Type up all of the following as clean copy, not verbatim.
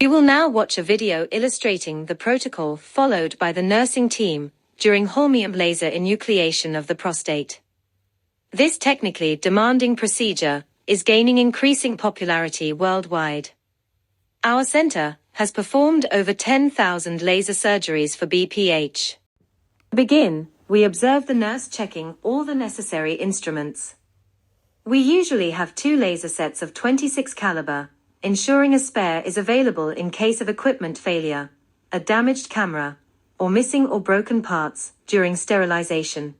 We will now watch a video illustrating the protocol followed by the nursing team during Holmium laser enucleation of the prostate. This technically demanding procedure is gaining increasing popularity worldwide. Our center has performed over 10,000 laser surgeries for BPH. To begin, we observe the nurse checking all the necessary instruments. We usually have 2 laser sets of 26 caliber, ensuring a spare is available in case of equipment failure, a damaged camera, or missing or broken parts during sterilization.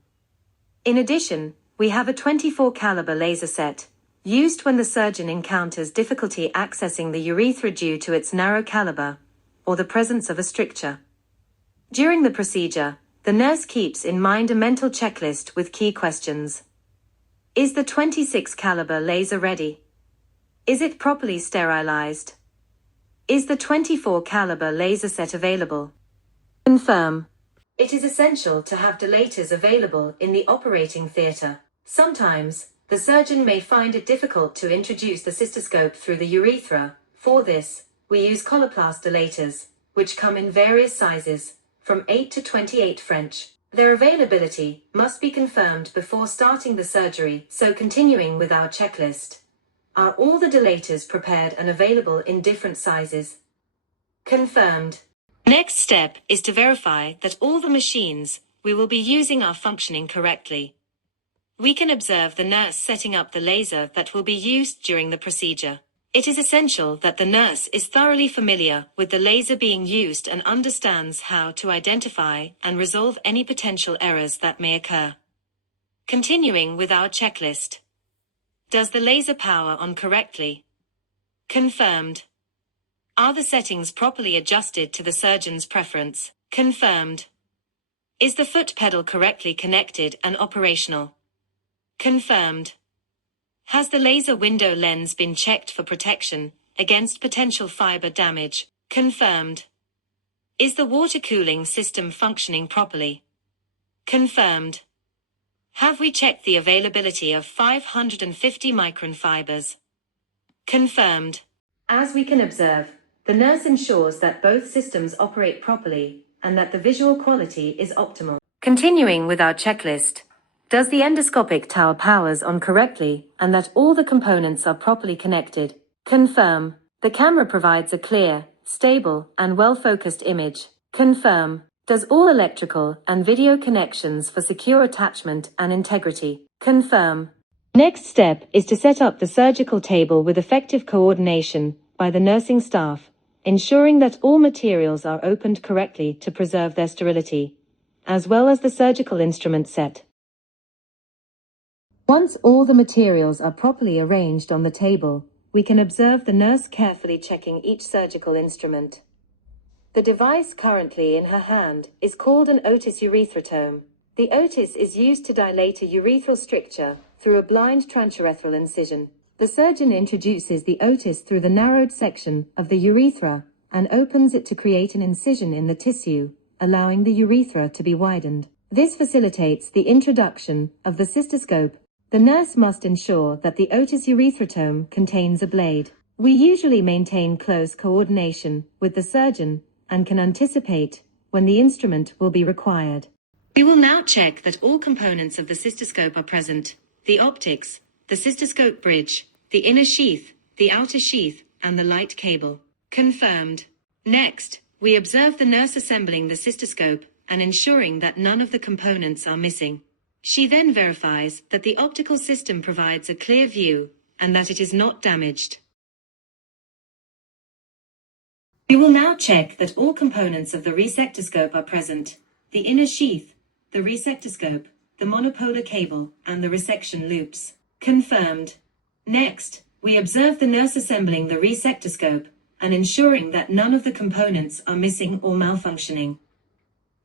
In addition, we have a 24 caliber laser set, used when the surgeon encounters difficulty accessing the urethra due to its narrow caliber, or the presence of a stricture. During the procedure, the nurse keeps in mind a mental checklist with key questions. Is the 26 caliber laser ready? Is it properly sterilized? Is the 24 caliber laser set available? Confirm. It is essential to have dilators available in the operating theater. Sometimes, the surgeon may find it difficult to introduce the cystoscope through the urethra. For this, we use coloplast dilators, which come in various sizes, from 8 to 28 French. Their availability must be confirmed before starting the surgery, so continuing with our checklist. Are all the dilators prepared and available in different sizes? Confirmed. Next step is to verify that all the machines we will be using are functioning correctly. We can observe the nurse setting up the laser that will be used during the procedure. It is essential that the nurse is thoroughly familiar with the laser being used and understands how to identify and resolve any potential errors that may occur. Continuing with our checklist. Does the laser power on correctly? Confirmed. Are the settings properly adjusted to the surgeon's preference? Confirmed. Is the foot pedal correctly connected and operational? Confirmed. Has the laser window lens been checked for protection against potential fiber damage? Confirmed. Is the water cooling system functioning properly? Confirmed. Have we checked the availability of 550 micron fibers? Confirmed. As we can observe, the nurse ensures that both systems operate properly and that the visual quality is optimal. Continuing with our checklist. Does the endoscopic tower powers on correctly and that all the components are properly connected? Confirm. The camera provides a clear, stable, and well-focused image. Confirm. Does all electrical and video connections for secure attachment and integrity? Confirm. Next step is to set up the surgical table with effective coordination by the nursing staff, ensuring that all materials are opened correctly to preserve their sterility, as well as the surgical instrument set. Once all the materials are properly arranged on the table, we can observe the nurse carefully checking each surgical instrument. The device currently in her hand is called an otis urethratome. The otis is used to dilate a urethral stricture through a blind transurethral incision. The surgeon introduces the otis through the narrowed section of the urethra and opens it to create an incision in the tissue, allowing the urethra to be widened. This facilitates the introduction of the cystoscope. The nurse must ensure that the otis urethratome contains a blade. We usually maintain close coordination with the surgeon and can anticipate when the instrument will be required. We will now check that all components of the cystoscope are present: the optics, the cystoscope bridge, the inner sheath, the outer sheath, and the light cable. Confirmed. Next, we observe the nurse assembling the cystoscope and ensuring that none of the components are missing. She then verifies that the optical system provides a clear view and that it is not damaged. We will now check that all components of the resectoscope are present: the inner sheath, the resectoscope, the monopolar cable, and the resection loops. Confirmed. Next, we observe the nurse assembling the resectoscope and ensuring that none of the components are missing or malfunctioning.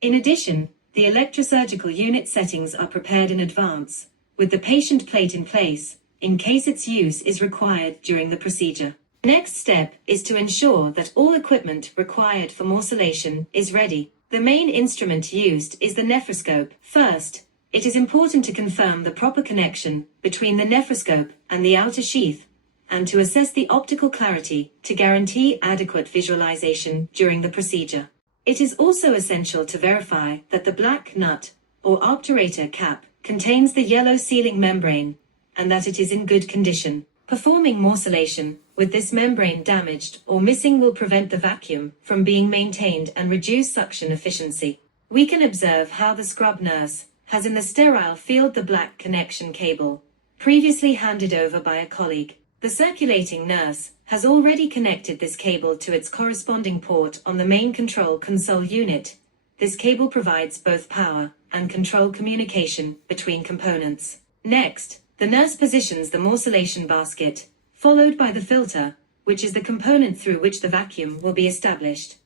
In addition, the electrosurgical unit settings are prepared in advance, with the patient plate in place, in case its use is required during the procedure. Next step is to ensure that all equipment required for morcellation is ready. The main instrument used is the nephroscope. First, it is important to confirm the proper connection between the nephroscope and the outer sheath, and to assess the optical clarity to guarantee adequate visualization during the procedure. It is also essential to verify that the black nut or obturator cap contains the yellow sealing membrane and that it is in good condition. Performing morcellation with this membrane damaged or missing will prevent the vacuum from being maintained and reduce suction efficiency. We can observe how the scrub nurse has in the sterile field the black connection cable, previously handed over by a colleague. The circulating nurse has already connected this cable to its corresponding port on the main control console unit. This cable provides both power and control communication between components. Next, the nurse positions the morcellation basket, followed by the filter, which is the component through which the vacuum will be established.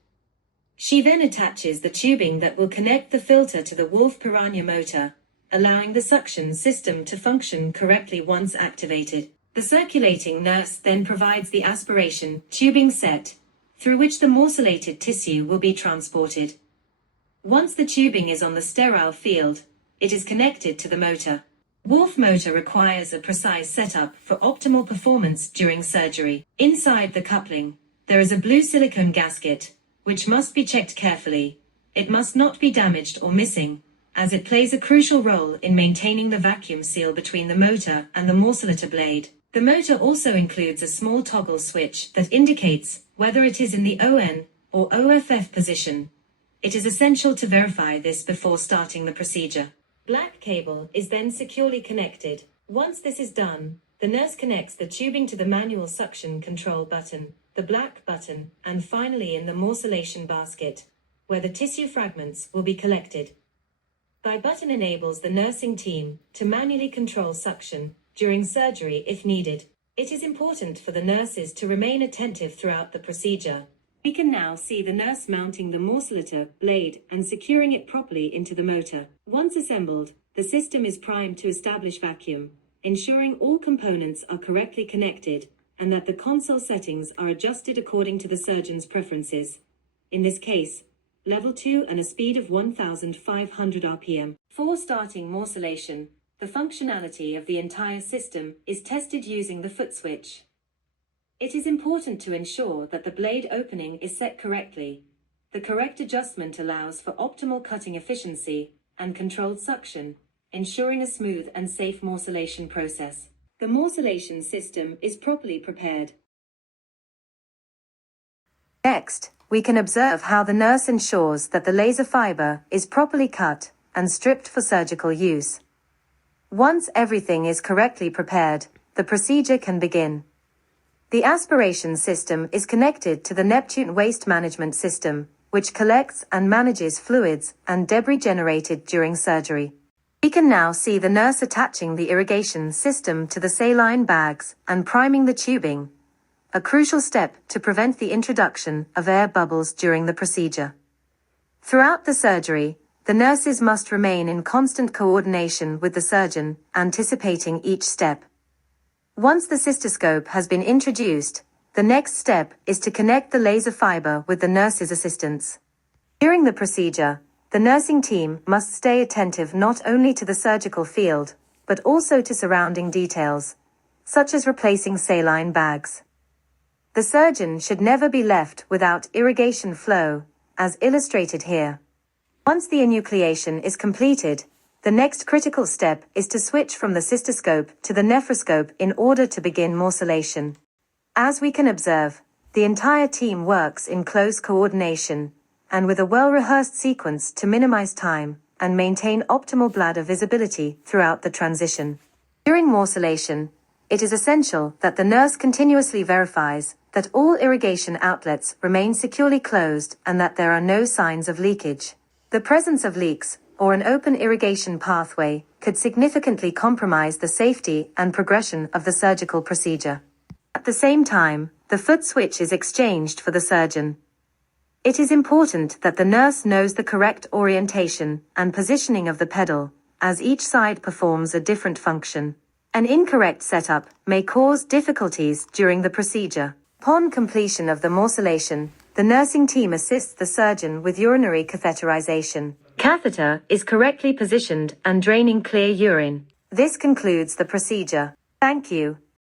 She then attaches the tubing that will connect the filter to the Wolf piranha motor, allowing the suction system to function correctly once activated. The circulating nurse then provides the aspiration tubing set, through which the morcellated tissue will be transported. Once the tubing is on the sterile field, it is connected to the motor. Wolf motor requires a precise setup for optimal performance during surgery. Inside the coupling, there is a blue silicone gasket, which must be checked carefully. It must not be damaged or missing, as it plays a crucial role in maintaining the vacuum seal between the motor and the morcellator blade. The motor also includes a small toggle switch that indicates whether it is in the ON or OFF position. It is essential to verify this before starting the procedure. Black cable is then securely connected. Once this is done, the nurse connects the tubing to the manual suction control button, the black button, and finally in the morcellation basket, where the tissue fragments will be collected. The button enables the nursing team to manually control suction during surgery if needed. It is important for the nurses to remain attentive throughout the procedure. We can now see the nurse mounting the morcellator blade and securing it properly into the motor. Once assembled, the system is primed to establish vacuum, ensuring all components are correctly connected and that the console settings are adjusted according to the surgeon's preferences. In this case, level 2 and a speed of 1,500 RPM. For starting morcellation, the functionality of the entire system is tested using the foot switch. It is important to ensure that the blade opening is set correctly. The correct adjustment allows for optimal cutting efficiency and controlled suction, ensuring a smooth and safe morcellation process. The morcellation system is properly prepared. Next, we can observe how the nurse ensures that the laser fiber is properly cut and stripped for surgical use. Once everything is correctly prepared, the procedure can begin. The aspiration system is connected to the Neptune waste management system, which collects and manages fluids and debris generated during surgery. We can now see the nurse attaching the irrigation system to the saline bags and priming the tubing, a crucial step to prevent the introduction of air bubbles during the procedure. Throughout the surgery, the nurses must remain in constant coordination with the surgeon, anticipating each step. Once the cystoscope has been introduced, the next step is to connect the laser fiber with the nurse's assistance. During the procedure, the nursing team must stay attentive not only to the surgical field, but also to surrounding details, such as replacing saline bags. The surgeon should never be left without irrigation flow, as illustrated here. Once the enucleation is completed, the next critical step is to switch from the cystoscope to the nephroscope in order to begin morcellation. As we can observe, the entire team works in close coordination, and with a well-rehearsed sequence to minimize time and maintain optimal bladder visibility throughout the transition. During morcellation, it is essential that the nurse continuously verifies that all irrigation outlets remain securely closed and that there are no signs of leakage. The presence of leaks or an open irrigation pathway could significantly compromise the safety and progression of the surgical procedure. At the same time, the foot switch is exchanged for the surgeon. It is important that the nurse knows the correct orientation and positioning of the pedal, as each side performs a different function. An incorrect setup may cause difficulties during the procedure. Upon completion of the morcellation, the nursing team assists the surgeon with urinary catheterization. Catheter is correctly positioned and draining clear urine. This concludes the procedure. Thank you.